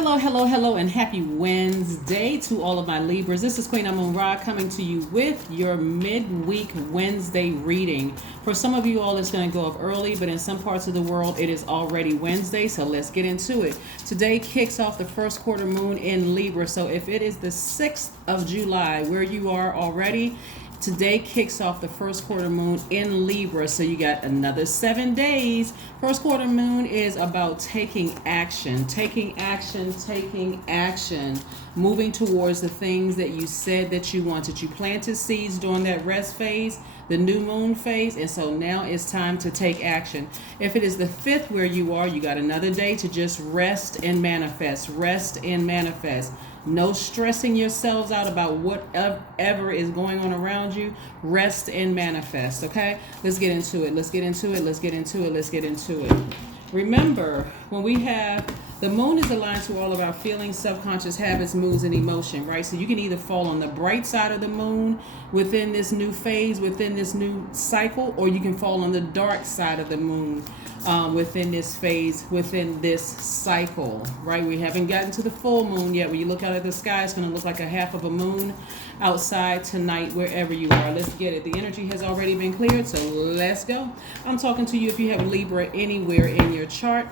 Hello, hello, hello, and happy Wednesday to all of my Libras. This is Queen Amun Ra coming to you with your midweek Wednesday reading. For some of you all, it's going to go up early, but in some parts of the world, it is already Wednesday, so let's get into it. Today kicks off the first quarter moon in Libra, so if it is the 6th of July, where you are already, today kicks off the first quarter moon in Libra, so you got another 7 days. First quarter moon is about taking action, moving towards the things that you said that you wanted. You planted seeds during that rest phase, the new moon phase, and so now it's time to take action. If it is the 5th where you are, you got another day to just rest and manifest. No stressing yourselves out about whatever is going on around you. Rest and manifest, okay? Let's get into it. Remember, when we have the moon is aligned to all of our feelings, subconscious habits, moods, and emotion, right? So you can either fall on the bright side of the moon within this new phase, within this new cycle, or you can fall on the dark side of the moon within this phase, within this cycle, right? We haven't gotten to the full moon yet. When you look out at the sky, it's going to look like a half of a moon outside tonight, wherever you are. Let's get it. The energy has already been cleared, so let's go. I'm talking to you if you have Libra anywhere in your chart.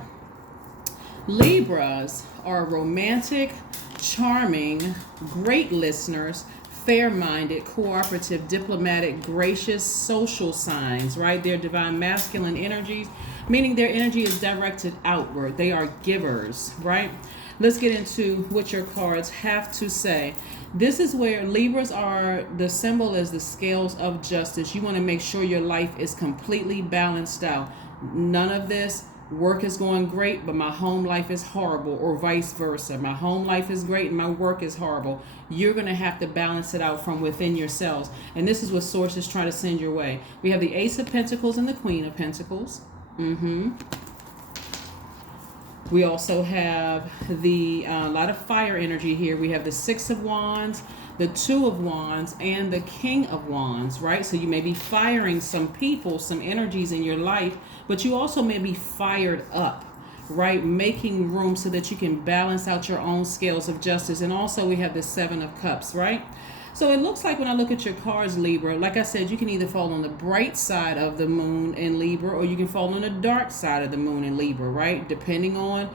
Libras are romantic, charming, great listeners, fair-minded, cooperative, diplomatic, gracious, social signs, right? They're divine masculine energies, meaning their energy is directed outward. They are givers, right? Let's get into what your cards have to say. This is where Libras are, the symbol is the scales of justice. You want to make sure your life is completely balanced out. None of this work is going great, but my home life is horrible, or vice versa. My home life is great and my work is horrible. You're going to have to balance it out from within yourselves. And this is what Source is trying to send your way. We have the Ace of Pentacles and the Queen of Pentacles. We also have the lot of fire energy here. We have the Six of Wands, the Two of Wands, and the King of Wands, right? So you may be firing some people, some energies in your life, but you also may be fired up, right? Making room so that you can balance out your own scales of justice. And also we have the Seven of Cups, right? So it looks like when I look at your cards, Libra, like I said, you can either fall on the bright side of the moon in Libra, or you can fall on the dark side of the moon in Libra, right? Depending on,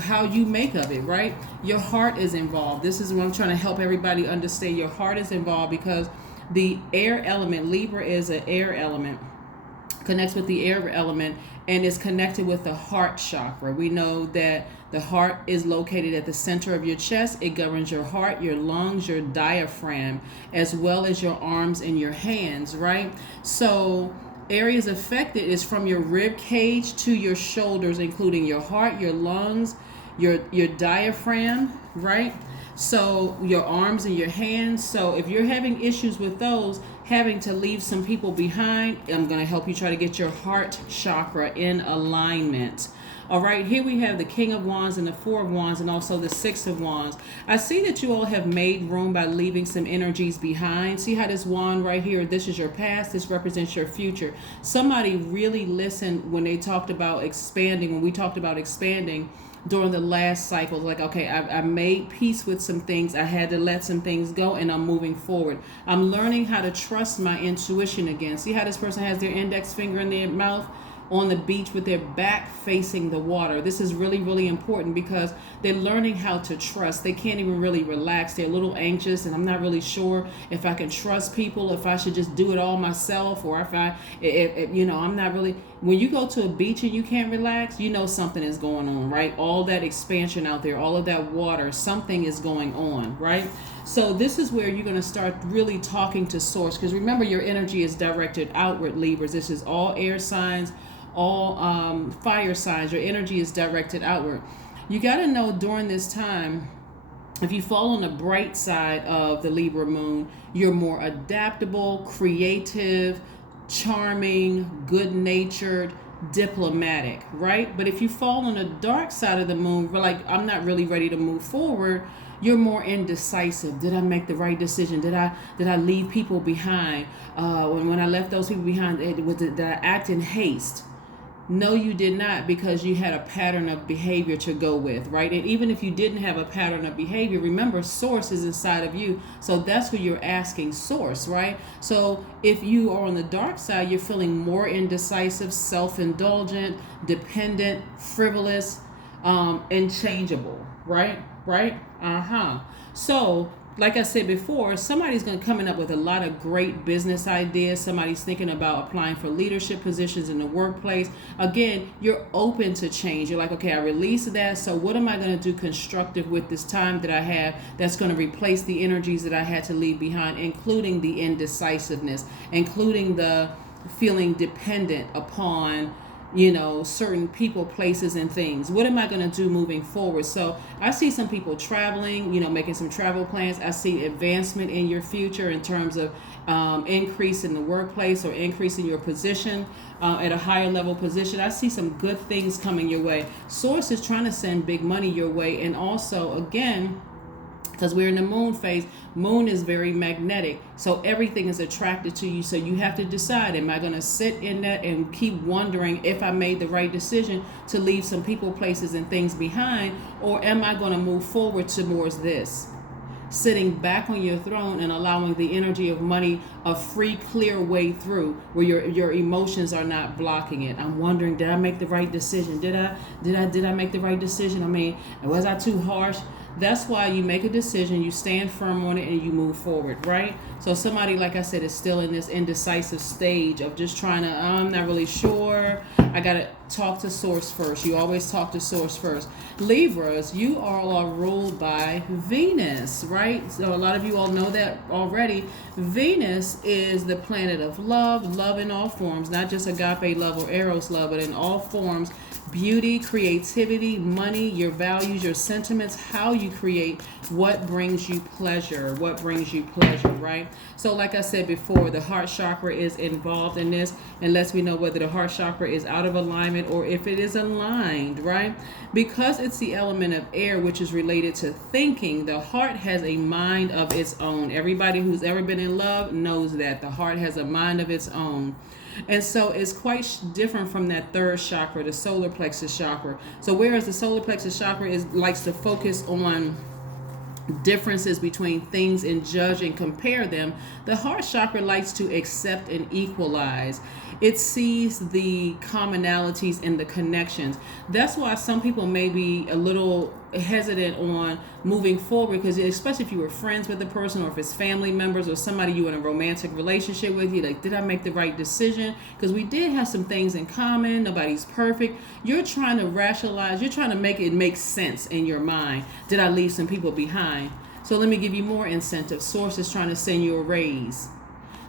how you make of it, right? Your heart is involved. This is what I'm trying to help everybody understand. Your heart is involved because the air element, Libra is an air element, connects with the air element and is connected with the heart chakra. We know that the heart is located at the center of your chest. It governs your heart, your lungs, your diaphragm, as well as your arms and your hands, right? So areas affected is from your rib cage to your shoulders, including your heart, your lungs, your diaphragm, right? So your arms and your hands. So if you're having issues with those, having to leave some people behind, I'm going to help you try to get your heart chakra in alignment. All right, here we have the King of Wands and the Four of Wands, and also the Six of Wands. I see that you all have made room by leaving some energies behind. See how this wand right here, this is your past, this represents your future. Somebody really listened when they talked about expanding, when we talked about expanding during the last cycle. Like, okay, I made peace with some things. I had to let some things go, and I'm moving forward. I'm learning how to trust my intuition again. See how this person has their index finger in their mouth on the beach with their back facing the water. This is really, really important because they're learning how to trust. They can't even really relax. They're a little anxious, and I'm not really sure if I can trust people, if I should just do it all myself, or if I'm not really. When you go to a beach and you can't relax, you know something is going on, right? All that expansion out there, all of that water, something is going on, right? So this is where you're going to start really talking to Source, because remember, your energy is directed outward, Libras. This is all air signs, all fire signs. Your energy is directed outward. You got to know during this time, if you fall on the bright side of the Libra moon, you're more adaptable, creative, charming, good-natured, diplomatic, right? But if you fall on the dark side of the moon, like, I'm not really ready to move forward, you're more indecisive. Did I make the right decision? Did I leave people behind? When I left those people behind, did I act in haste? No, you did not, because you had a pattern of behavior to go with, right? And even if you didn't have a pattern of behavior, remember, source is inside of you. So that's what you're asking source, right? So if you are on the dark side, you're feeling more indecisive, self-indulgent, dependent, frivolous, and changeable, right? Right? So like I said before, somebody's going to coming up with a lot of great business ideas. Somebody's thinking about applying for leadership positions in the workplace. Again, you're open to change. You're like, okay, I released that. So what am I going to do constructive with this time that I have that's going to replace the energies that I had to leave behind, including the indecisiveness, including the feeling dependent upon certain people, places, and things. What am I going to do moving forward? So I see some people traveling, making some travel plans. I see advancement in your future in terms of increase in the workplace or increase in your position at a higher level position. I see some good things coming your way. Source is trying to send big money your way. And also, again, because we're in the moon phase, moon is very magnetic, so everything is attracted to you. So you have to decide, am I going to sit in that and keep wondering if I made the right decision to leave some people, places, and things behind, or am I going to move forward towards this, sitting back on your throne and allowing the energy of money a free, clear way through, where your emotions are not blocking it. I'm wondering, did I make the right decision? Did I make the right decision? I mean, was I too harsh? That's why you make a decision, you stand firm on it, and you move forward, right? So somebody, like I said, is still in this indecisive stage of just trying to, I'm not really sure. I got to talk to source first. You always talk to source first. Libras, you all are ruled by Venus, right? So a lot of you all know that already. Venus is the planet of love, love in all forms, not just agape love or eros love, but in all forms. Beauty, creativity, money, your values, your sentiments, how you create, what brings you pleasure, right? So like I said before, the heart chakra is involved in this and lets me know whether the heart chakra is out of alignment or if it is aligned, right? Because it's the element of air, which is related to thinking, the heart has a mind of its own. Everybody who's ever been in love knows that the heart has a mind of its own. And so it's quite different from that third chakra, the solar plexus chakra. So whereas the solar plexus chakra likes to focus on differences between things and judge and compare them, the heart chakra likes to accept and equalize. It sees the commonalities and the connections. That's why some people may be a little hesitant on moving forward, because especially if you were friends with the person, or if it's family members or somebody you in a romantic relationship with, you like, did I make the right decision? Because we did have some things in common. Nobody's perfect. You're trying to rationalize, you're trying to make it make sense in your mind. Did I leave some people behind? So let me give you more incentive. Source is trying to send you a raise.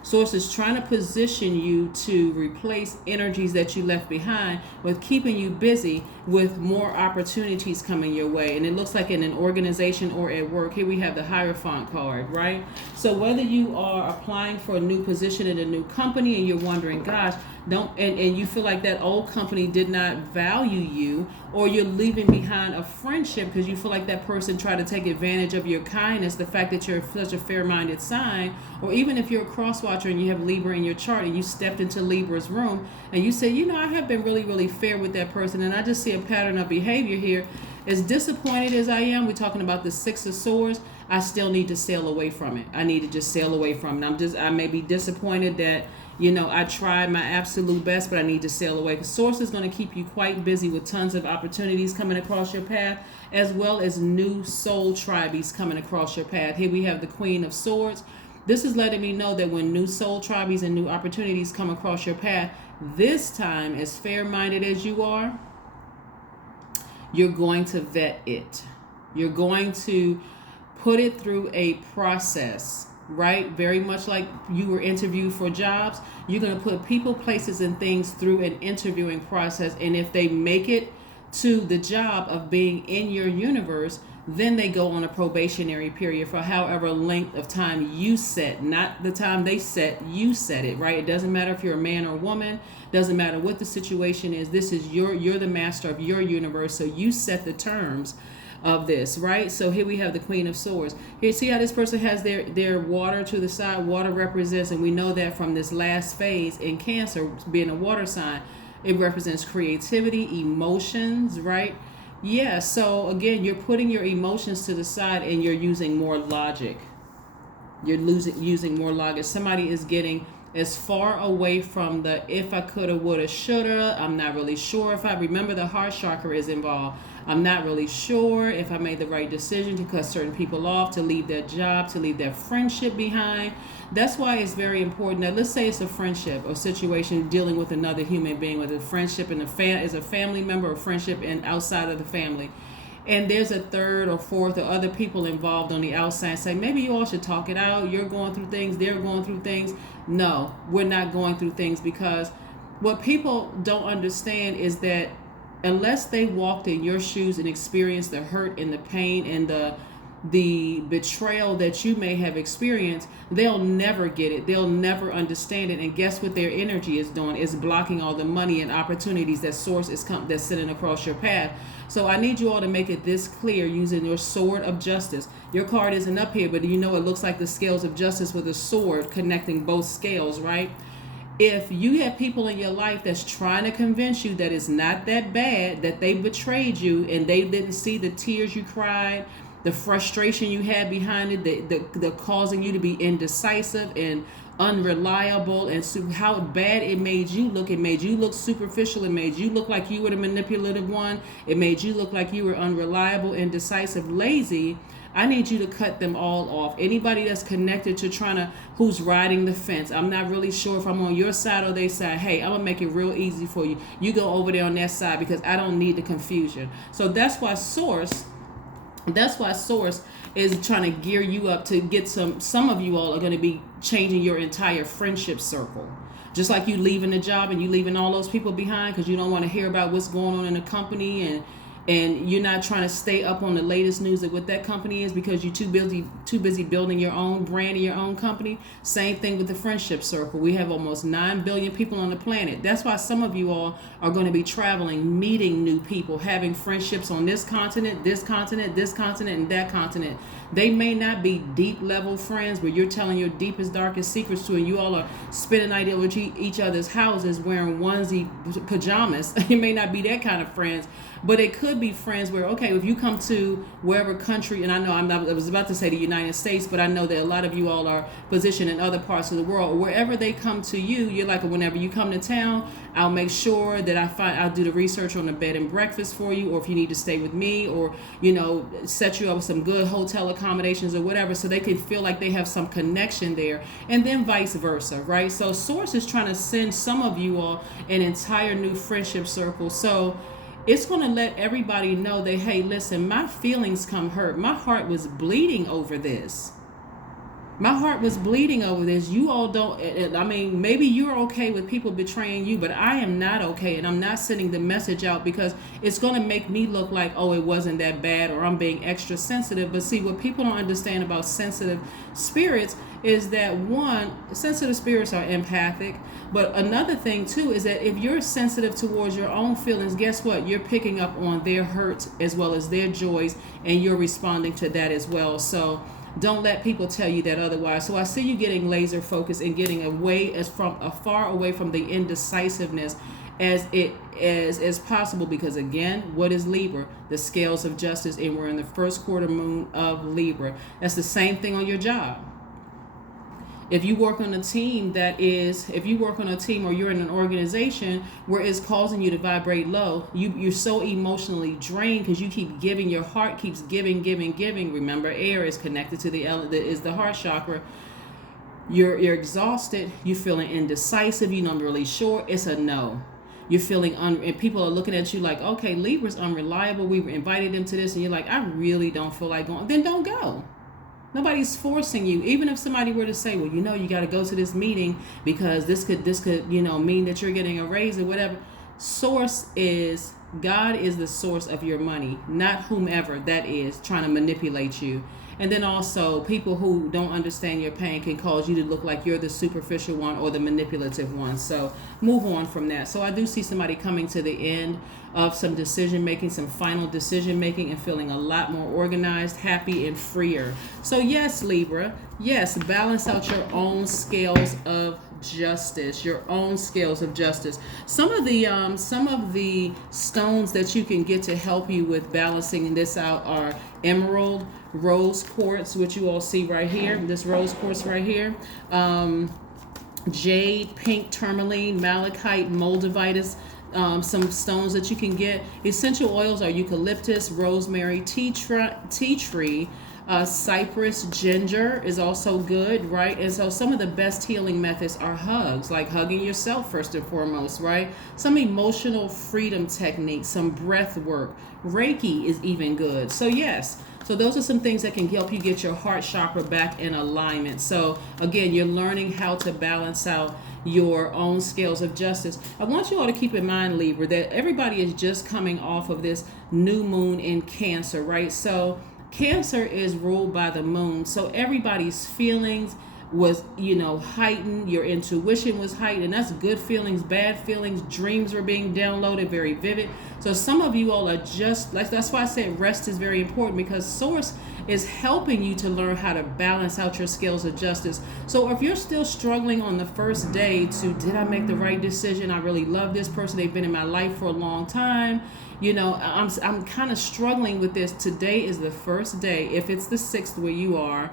Source is trying to position you to replace energies that you left behind with keeping you busy with more opportunities coming your way. And it looks like in an organization or at work. Here we have the Hierophant card, right? So whether you are applying for a new position in a new company and you're wondering, gosh, and you feel like that old company did not value you, or you're leaving behind a friendship because you feel like that person tried to take advantage of your kindness, the fact that you're such a fair-minded sign, or even if you're a cross-watcher and you have Libra in your chart and you stepped into Libra's room and you say, I have been really, really fair with that person, and I just see a pattern of behavior here. As disappointed as I am, we're talking about the Six of Swords, I still need to sail away from it. I need to just sail away from it. I may be disappointed that I tried my absolute best, but I need to sail away. Because Source is going to keep you quite busy with tons of opportunities coming across your path, as well as new soul tribes coming across your path. Here we have the Queen of Swords. This is letting me know that when new soul tribes and new opportunities come across your path, this time, as fair-minded as you are, you're going to vet it. You're going to put it through a process, right? Very much like you were interviewed for jobs. You're going to put people, places, and things through an interviewing process. And if they make it to the job of being in your universe, then they go on a probationary period for however length of time you set, not the time they set, you set it, right? It doesn't matter if you're a man or a woman, doesn't matter what the situation is. This is you're the master of your universe, so you set the terms of this, right? So here we have the Queen of Swords. Here, see how this person has their water to the side. Water represents, and we know that from this last phase in Cancer, being a water sign, It represents creativity, emotions, right? Yeah, so again, you're putting your emotions to the side and you're using more logic. Using more logic. Somebody is getting as far away from the if I coulda, woulda, shoulda. I'm not really sure if I remember the heart chakra is involved. I'm not really sure if I made the right decision to cut certain people off, to leave their job, to leave their friendship behind. That's why it's very important that, let's say it's a friendship or situation dealing with another human being, with a friendship and is a family member or friendship and outside of the family. And there's a third or fourth or other people involved on the outside say, maybe you all should talk it out. You're going through things. They're going through things. No, we're not going through things, because what people don't understand is that unless they walked in your shoes and experienced the hurt and the pain and the betrayal that you may have experienced, they'll never get it. They'll never understand it. And guess what their energy is doing? Is blocking all the money and opportunities that source is that's sitting across your path. So I need you all to make it this clear using your sword of justice. Your card isn't up here, but you know it looks like the scales of justice with a sword connecting both scales, right? If you have people in your life that's trying to convince you that it's not that bad, that they betrayed you and they didn't see the tears you cried, the frustration you had behind it, the causing you to be indecisive and unreliable, and how bad it made you look. It made you look superficial. It made you look like you were the manipulative one. It made you look like you were unreliable, indecisive, lazy. I need you to cut them all off. Anybody that's connected to who's riding the fence. I'm not really sure if I'm on your side or their side. Hey, I'm going to make it real easy for you. You go over there on that side because I don't need the confusion. So that's why Source is trying to gear you up to get some of you all are going to be changing your entire friendship circle. Just like you leaving the job and you leaving all those people behind because you don't want to hear about what's going on in the company, and you're not trying to stay up on the latest news of what that company is because you're too busy building your own brand and your own company. Same thing with the friendship circle. We have almost 9 billion people on the planet. That's why some of you all are going to be traveling, meeting new people, having friendships on this continent, and that continent. They may not be deep level friends where you're telling your deepest, darkest secrets to, and you all are spending night at each other's houses wearing onesie pajamas. It may not be that kind of friends, but it could be friends where, okay, if you come to wherever country, and I know I was about to say the United States, but I know that a lot of you all are positioned in other parts of the world. Wherever they come to you, you're like, whenever you come to town, I'll make sure that I'll do the research on the bed and breakfast for you, or if you need to stay with me, or, set you up with some good hotel accommodations or whatever, so they can feel like they have some connection there, and then vice versa, right? So Source is trying to send some of you all an entire new friendship circle. So it's going to let everybody know that, hey, listen, my feelings come hurt. My heart was bleeding over this. You all don't, maybe you're okay with people betraying you, but I am not okay. And I'm not sending the message out because it's going to make me look like, oh, it wasn't that bad, or I'm being extra sensitive. But see, what people don't understand about sensitive spirits is that, one, sensitive spirits are empathic. But another thing, too, is that if you're sensitive towards your own feelings, guess what? You're picking up on their hurts as well as their joys, and you're responding to that as well. So don't let people tell you that otherwise. So I see you getting laser focused and getting far away from the indecisiveness as possible, because again, what is Libra? The scales of justice, and we're in the first quarter moon of Libra. That's the same thing on your job. If you work on a team or you're in an organization where it's causing you to vibrate low, you're so emotionally drained because you keep giving, your heart keeps giving. Remember, air is connected to the heart chakra. You're exhausted, you're feeling indecisive, you're not really sure. It's a no. You're feeling and people are looking at you like, okay, Libra's unreliable. We invited them to this, and you're like, I really don't feel like going. Then don't go. Nobody's forcing you. Even if somebody were to say, well, you got to go to this meeting because this could mean that you're getting a raise or whatever. God is the source of your money, not whomever that is trying to manipulate you. And then also, people who don't understand your pain can cause you to look like you're the superficial one or the manipulative one. So move on from that. So I do see somebody coming to the end of some decision making, some final decision making, and feeling a lot more organized, happy, and freer. So yes, Libra, yes, balance out your own scales of justice, your own scales of justice. Some of the stones that you can get to help you with balancing this out are emerald, rose quartz, which you all see right here. This rose quartz right here. Jade, pink tourmaline, malachite, moldavitis. Some stones that you can get. Essential oils are eucalyptus, rosemary, tea tree, cypress, ginger is also good, right? And so some of the best healing methods are hugs, like hugging yourself first and foremost, right? Some emotional freedom techniques, some breath work. Reiki is even good. So yes. So those are some things that can help you get your heart chakra back in alignment. So again, you're learning how to balance out your own scales of justice. I want you all to keep in mind, Libra, that everybody is just coming off of this new moon in Cancer, right? So Cancer is ruled by the moon. So everybody's feelings was, heightened. Your intuition was heightened. And that's good feelings, bad feelings. Dreams were being downloaded, very vivid. So some of you all are just, that's why I said rest is very important, because Source is helping you to learn how to balance out your scales of justice. So if you're still struggling on the first day to, did I make the right decision? I really love this person. They've been in my life for a long time. I'm kind of struggling with this. Today is the first day. If it's the 6th where you are,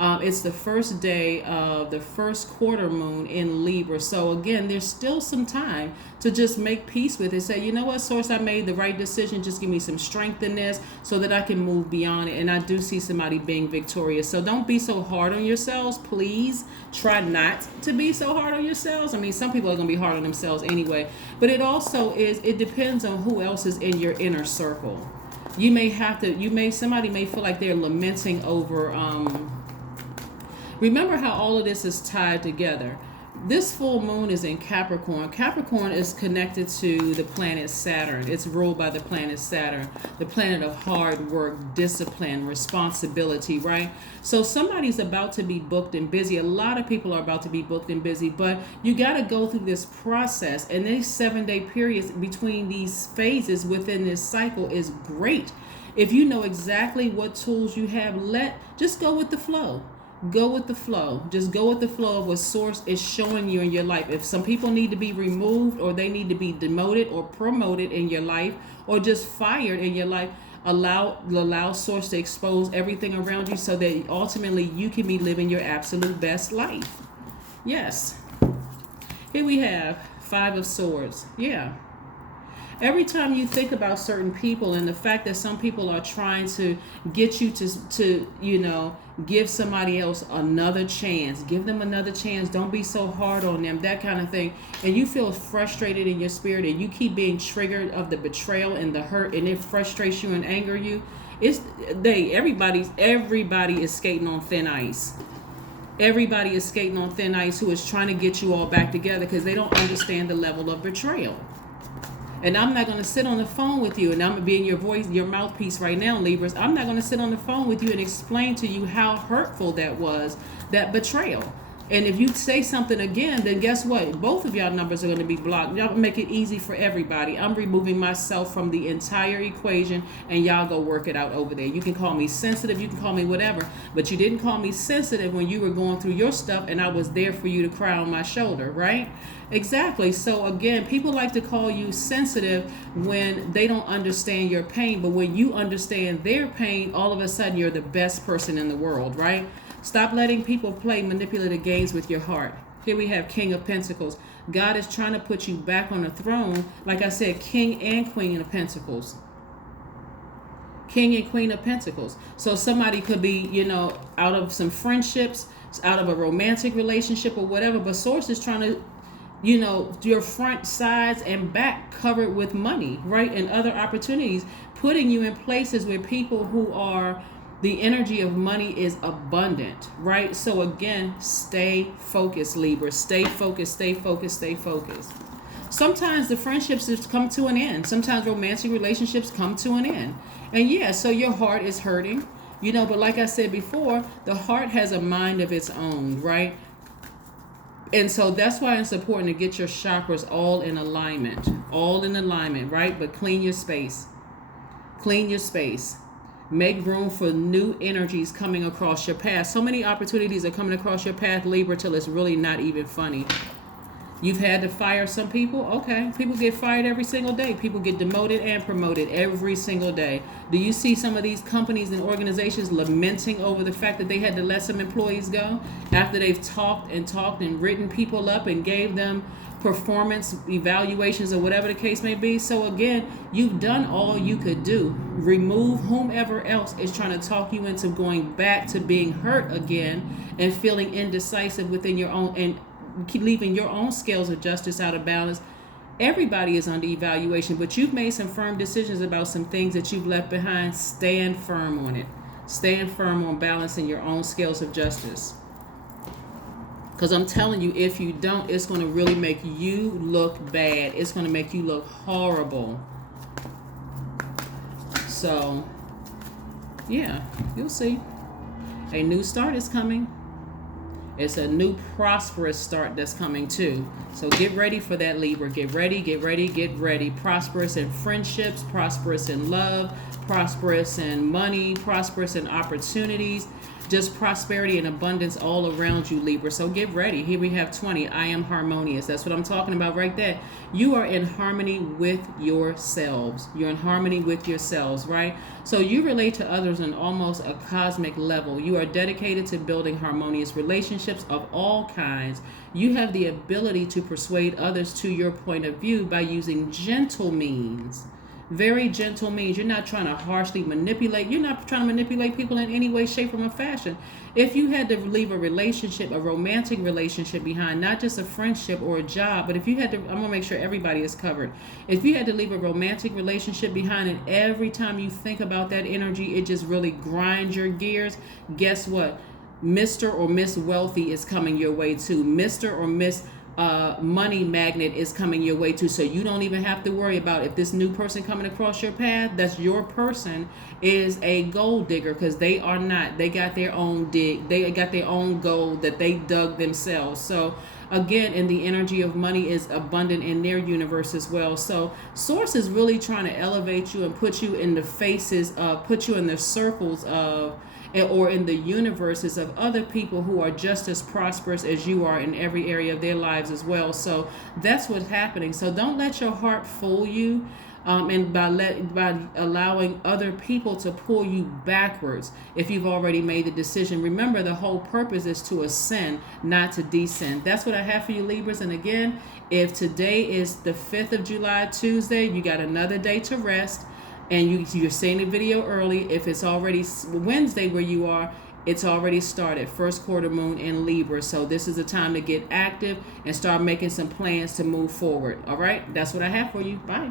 it's the first day of the first quarter moon in Libra. So again, there's still some time to just make peace with it. Say, you know what, Source, I made the right decision. Just give me some strength in this so that I can move beyond it. And I do see somebody being victorious. So don't be so hard on yourselves. Please try not to be so hard on yourselves. I mean, some people are going to be hard on themselves anyway. But it also is, it depends on who else is in your inner circle. Somebody may feel like they're lamenting over, remember how all of this is tied together. This full moon is in Capricorn. Capricorn is connected to the planet Saturn. It's ruled by the planet Saturn, the planet of hard work, discipline, responsibility, right? So somebody's about to be booked and busy. A lot of people are about to be booked and busy, but you got to go through this process. And these 7-day periods between these phases within this cycle is great. If you know exactly what tools you have, just go with the flow. Go with the flow. Just go with the flow of what Source is showing you in your life. If some people need to be removed, or they need to be demoted or promoted in your life, or just fired in your life, allow Source to expose everything around you so that ultimately you can be living your absolute best life. Yes. Here we have 5 of Swords. Yeah. Every time you think about certain people and the fact that some people are trying to get you to give somebody else another chance, give them another chance, don't be so hard on them, that kind of thing, and you feel frustrated in your spirit and you keep being triggered of the betrayal and the hurt, and it frustrates you and anger you, everybody is skating on thin ice. Everybody is skating on thin ice who is trying to get you all back together because they don't understand the level of betrayal. And I'm not going to sit on the phone with you, and I'm being your voice, your mouthpiece right now, Libras. I'm not going to sit on the phone with you and explain to you how hurtful that was, that betrayal. And if you say something again, then guess what? Both of y'all numbers are going to be blocked. Y'all make it easy for everybody. I'm removing myself from the entire equation, and y'all go work it out over there. You can call me sensitive, you can call me whatever, but you didn't call me sensitive when you were going through your stuff, and I was there for you to cry on my shoulder, right? Exactly. So again, people like to call you sensitive when they don't understand your pain, but when you understand their pain, all of a sudden you're the best person in the world, right? Stop letting people play manipulative games with your heart. Here we have King of Pentacles. God is trying to put you back on the throne. Like I said, King and Queen of Pentacles. King and Queen of Pentacles. So somebody could be, out of some friendships, out of a romantic relationship or whatever, but Source is trying to, your front, sides, and back covered with money, right? And other opportunities, putting you in places where people who are, the energy of money is abundant, right? So again, stay focused, Libra. Stay focused, stay focused, stay focused. Sometimes the friendships just come to an end. Sometimes romantic relationships come to an end. And yeah, so your heart is hurting, but like I said before, the heart has a mind of its own, right? And so that's why it's important to get your chakras all in alignment, right? But clean your space. Clean your space. Make room for new energies coming across your path. So many opportunities are coming across your path, Libra, till it's really not even funny. You've had to fire some people. Okay. People get fired every single day. People get demoted and promoted every single day. Do you see some of these companies and organizations lamenting over the fact that they had to let some employees go after they've talked and written people up and gave them performance evaluations or whatever the case may be? So again, you've done all you could do. Remove whomever else is trying to talk you into going back to being hurt again and feeling indecisive within your own, and keep leaving your own scales of justice out of balance. Everybody is under evaluation, but you've made some firm decisions about some things that you've left behind. Stand firm on it. Stand firm on balancing your own scales of justice. Because I'm telling you, if you don't, it's going to really make you look bad. It's going to make you look horrible. So, yeah, you'll see. A new start is coming. It's a new prosperous start that's coming too. So get ready for that, Libra. Get ready, get ready, get ready. Prosperous in friendships, prosperous in love, prosperous in money, prosperous in opportunities. Just prosperity and abundance all around you, Libra. So get ready. Here we have 20. I am harmonious. That's what I'm talking about right there. You are in harmony with yourselves. You're in harmony with yourselves, right? So you relate to others on almost a cosmic level. You are dedicated to building harmonious relationships of all kinds. You have the ability to persuade others to your point of view by using gentle means. Very gentle means. You're not trying to harshly manipulate. You're not trying to manipulate people in any way, shape, or fashion. If you had to leave a relationship, a romantic relationship behind, not just a friendship or a job, but if you had to, I'm going to make sure everybody is covered. If you had to leave a romantic relationship behind and every time you think about that energy, it just really grinds your gears, guess what? Mr. or Miss Wealthy is coming your way too. Mr. or Miss money magnet is coming your way too, so you don't even have to worry about if this new person coming across your path, that's your person, is a gold digger, because they are not. They got their own dig. They got their own gold that they dug themselves. So again, and the energy of money is abundant in their universe as well. So Source is really trying to elevate you and put you in the faces of, put you in the circles of, or in the universes of other people who are just as prosperous as you are in every area of their lives as well. So that's what's happening. So don't let your heart fool you, and by allowing other people to pull you backwards if you've already made the decision. Remember, the whole purpose is to ascend, not to descend. That's what I have for you, Libras. And again, if today is the 5th of July, Tuesday, you got another day to rest. And you're seeing the video early. If it's already Wednesday where you are, it's already started. First quarter moon in Libra. So this is the time to get active and start making some plans to move forward. All right. That's what I have for you. Bye.